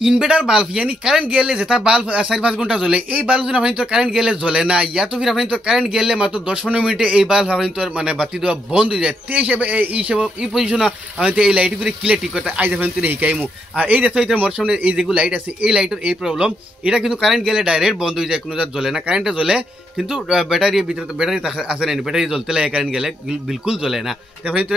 Inverter bulb यानी current গেলে যেটা বাল্ব 4-5 ঘন্টা জ্বলে এই বাল্ব যদি আপনি তো কারেন্ট গেলে জ্বলে না ইয়া তো ফির আপনি তো কারেন্ট গেলে মাত্র 10-15 মিনিটে এই বাল্ব আপনি তো মানে বাতি দেওয়া বন্ধ হয়ে যায় তে হিসেবে এই পজিশন আমি তো এই লাইট করে কিলে ঠিক করতে আজ আপনি তো শিকাইমু আর এই দেখো এটা মোর সামনে এই যেগুলো লাইট আছে এই লাইটের এই প্রবলেম এটা কিন্তু কারেন্ট গেলে ডাইরেক্ট বন্ধ হয়ে যায় কোনো জাত জ্বলে না কারেন্টে জ্বলে কিন্তু ব্যাটারির ভিতরে ব্যাটারি আছে না ব্যাটারি জ্বলতে লাগে কারেন্ট গেলে বিলকুল জ্বলে না আপনি তো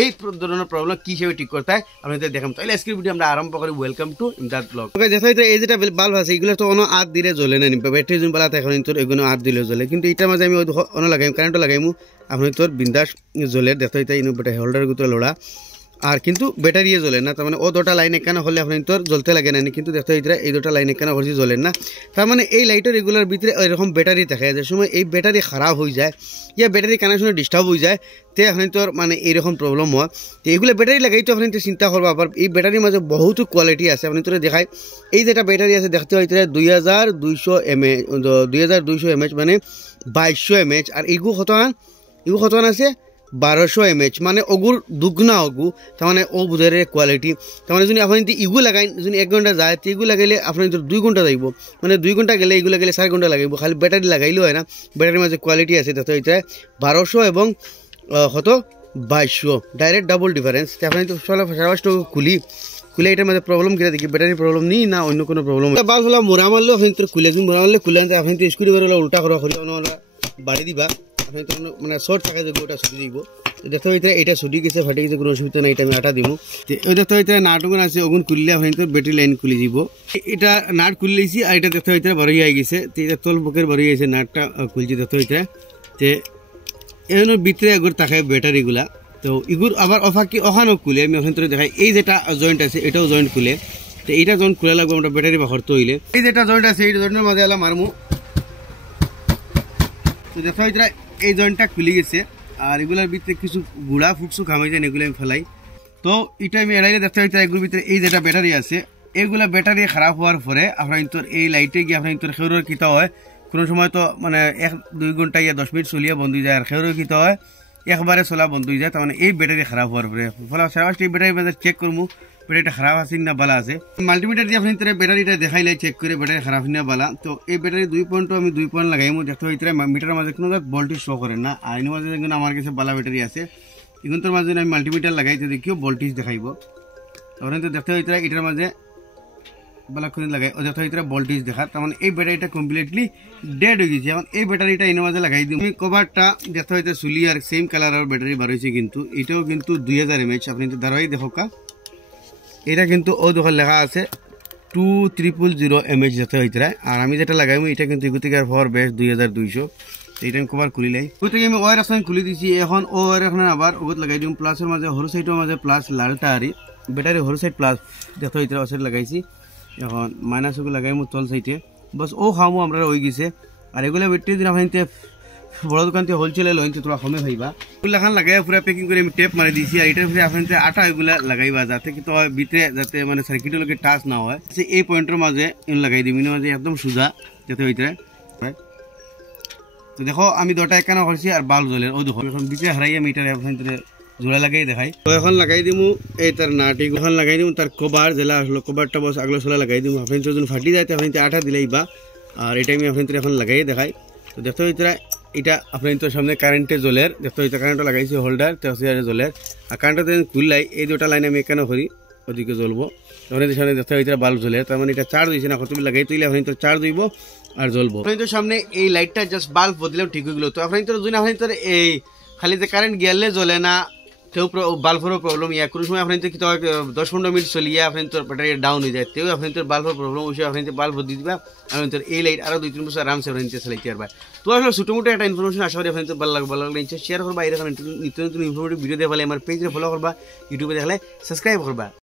এই ধরনের প্রবলেম কি হিসেবে ঠিক করতে হয় আপনি তো দেখাম তাহলে আজকের ভিডিও আমরা আরম্ভ করি ওয়েলকাম টু ইমদাদ ব্লগ ওকে দেখো এটা এই যেটা বাল্ব আছে এগুলো তো অন্য আট দিলে জ্বলে না ব্যাটারি যোন বালা এখন তোর এগুলো আট দিলে জ্বলে কিন্তু এটার মাঝে আমি অন্য লাগাইম কারেন্টও লাগাইমু আপনি তোর বিন্দাস জ্বলে দেখো এটা ইনো ব্যাটারি হোল্ডারের ভিতরে লোড়া আর কিন্তু ব্যাটারিয়ে জ্বলে না তার মানে ও দুটা লাইন এখানে হলে আপনি তোর জ্বলতে লাগে না কিন্তু দেখো এটা এই দুটা লাইন এখানে হচ্ছে জ্বলেন না তার মানে এই লাইটের রেগুলার ভিতরে এরকম ব্যাটারি থাকে যে সময় এই ব্যাটারি খারাপ হয়ে যায় ইয়া ব্যাটারি কানেকশনে ডিস্টার্ব হয়ে যায় তে আপনি তোর মানে এইরকম প্রবলেম হয় তো এইগুলো ব্যাটারি লাগাই তো আপনি চিন্তা করবো আবার এই ব্যাটারির মাঝে বহুত কোয়ালিটি আছে আপনি তোরা দেখায় এই যেটা ব্যাটারি আছে দেখতে হয় 2200 mAh মানে 2200 mAh আর ইগু কত আছে 1200 mAh মানে ওগুর দুগুনা ওগু তার মানে ও বুঝারে কোয়ালিটি তার মানে যদি আপনি ইগু লাগাই যদি 1 ঘন্টা যায় তো ইগু লাগাইলে আপনি 2 ঘন্টা যাইব মানে 2 ঘন্টা গেলে ইগু লাগাইলে 4 ঘন্টা লাগাইব খালি ব্যাটারি লাগাইলেও হয় না ব্যাটারির মাঝে কোয়ালিটি আছে দেখো এটা 1200 এবং কত 2200 ডাইরেক্ট ডাবল ডিফারেন্স আপনি তো ফার্স্ট খুলে এটার মধ্যে প্রবলেম কিনা দেখি ব্যাটারি প্রবলেম নেই না অন্য কোনো প্রবলেম বাল্ব হলো মোরা মারলেও আপনি তো খুলে আপনি তো স্ক্রু ড্রাইভার উল্টা করা বাড়ি দিবা আপনি তো মানে শর্ট থাকে যে ওটা ছুটি দিব দেখো এটা ছুটি গেছে ফাটি গেছে কোনো অসুবিধা নাই এটা আমি আটা দিব ওই দেখো এটা নাটগুন আছে ওগুন খুললে আপনি তো ব্যাটারি লাইন খুলে দিব এটা নাট খুললেছি আর এটা দেখো এটা বড় হয়ে গেছে এটা তল বুকের বড় হয়েছে নাটটা খুলছি দেখো এটা তে এর ভিতরে এগুর থাকে ব্যাটারিগুলা তো ইগুর আবার অফাকি ওখানেও খুলে আমি ওখান থেকে দেখাই এই যেটা জয়েন্ট আছে এটাও জয়েন্ট খুলে তো এইটা জয়েন্ট খুলে লাগবে আমরা ব্যাটারি বা হরতে হইলে এই যেটা জয়েন্ট আছে এই জয়েন্টের মাঝে এলাম মারমু তো দেখো এটা এই জয়েন্টটা খুলে গেছে আর এগুলোর ভিতরে কিছু গুড়া ফুটসু খামাই যায় এগুলো আমি ফেলাই তো এটা আমি এড়াইলে দেখতে হয় এগুলোর ভিতরে এই যেটা ব্যাটারি আছে এগুলা ব্যাটারি খারাপ হওয়ার পরে আপনার তোর এই লাইটে গিয়ে আপনার তোর খেউরের কিতা হয় কোনো সময় তো মানে 1-2 ঘন্টা ইয়া 10 মিনিট চলিয়ে বন্ধ হয়ে যায় আর খেউরের কিতা হয় একবারে চলা বন্ধ হয়ে যায় তার মানে এই ব্যাটারি খারাপ হওয়ার পরে ফলে সারাস্ট এই ব্যাটারি বাজার চেক করবো ব্যাটারিটা খারাপ আছে না বালা আছে মাল্টিমিটার দিয়ে আপনি ব্যাটারিটা দেখাইলে চেক করে ব্যাটারি খারাপ না বালা তো এই ব্যাটারি 2 পয়েন্টও আমি 2 পয়েন্ট লাগাইমু দেখতে হইতে মিটারের মাঝে কোনো ভোল্টেজ শো করে না আর এর মাঝে দেখুন আমার কাছে বালা ব্যাটারি আছে এখন তোর মাঝে আমি মাল্টিমিটার লাগাইতে দেখিও ভোল্টেজ দেখাইব তখন তো দেখতে হইতে এটার মাঝে বালা করে লাগাই ও দেখতে হইতে ভোল্টেজ দেখা তার মানে এই ব্যাটারিটা কমপ্লিটলি ডেড হয়ে গেছে এখন এই ব্যাটারিটা এর মাঝে লাগাই দিই আমি কভারটা দেখতে হইতে সুলি আর সেম কালারের ব্যাটারি বার হয়েছে কিন্তু এটাও কিন্তু 2000 mAh আপনি তো ধারাই দেখো কা এটা কিন্তু ও দোকান লেখা আছে 2300 mAh যেতে হইতে আর আমি যেটা লাগাইমু এটা কিন্তু ইগুতিকার পাওয়ার বেশ 2200 এইটা আমি কভার খুলি লাই ওই থেকে আমি ওয়ার আসলে খুলে দিছি এখন ও ওয়ার এখন আবার ওগুত লাগাই দিম প্লাসের মাঝে হরু সাইডের মাঝে প্লাস লালটা আরি ব্যাটারি হরু সাইড প্লাস দেখো হইতে ওয়ার লাগাইছি এখন মাইনাস ওগুলো লাগাইমু তল সাইডে বাস ও খামু আমরা হয়ে গেছে আর এগুলো ব্যাটারি দিন আপনি বড় দোকান থেকে হোলসেলে লইন তো তোরা কমে ভাইবা এগুলো খান লাগাই পুরো প্যাকিং করে আমি টেপ মারি দিছি আর এটার ভিতরে আপনি আটা এগুলা লাগাইবা যাতে কি তো ভিতরে যাতে মানে সার্কিটের লগে টাচ না হয় এই পয়েন্টের মাঝে ইন লাগাই দিই মিনিমাম মাঝে একদম সোজা যাতে ভিতরে তো দেখো আমি দুটা একানা করছি আর বাল্ব জ্বলে ও দেখো এখন ভিতরে হারাই আমি এটার আপনাদের জোড়া লাগাই দেখাই তো এখন লাগাই দিমু এই তার নাটি এখন লাগাই দিমু তার কভার জেলা আসলো কভারটা বস আগলো সোলা লাগাই দিমু আপনি যদি ফাটি যায় আপনি আটা দিলেইবা আর এটা আমি আপনি এখন লাগাই দেখাই তো দেখতে হইতে এটা আপনার তো সামনে কারেন্টে জ্বলের দেখতে হইতে কারেন্টটা লাগাইছি হোল্ডার তেসিয়ারে জ্বলের আর কারেন্টটা খুললাই এই দুটা লাইন আমি কেন করি ওদিকে জ্বলবো তখন সামনে দেখতে হইতে বাল্ব জ্বলে তার মানে এটা চার্জ হয়েছে না কত লাগাই তুইলে আপনি তো চার্জ হইব আর জ্বলবো আপনি তো সামনে এই লাইটটা জাস্ট বাল্ব বদলেও ঠিক হয়ে গেল তো আপনি তো যদি আপনি তো এই খালি যে কারেন্ট গেলে জ্বলে না তেও বাল্বেরও প্রবলেম ইয়া কোনো সময় আপনি তো কি 10-15 মিনিট চলিয়ে আপনি তোর ব্যাটারি ডাউন হয়ে যায় তেও আপনি তোর বাল্বের প্রবলেম হয়েছে আপনি বাল্ব বদলে দিবা আপনি তোর এই লাইট আরো 2-3 বছর আরামসে আপনি চালাইতে পারবা তো আসলে ছোটমোটো একটা ইনফরমেশন আশা করি আপনি তো ভালো লাগলে শেয়ার করবা এরকম নিত্য নতুন ইনফরমেটিভ ভিডিও দেখলে আমার পেজে ফলো করবা ইউটিউবে দেখলে সাবস্ক্রাইব করবা।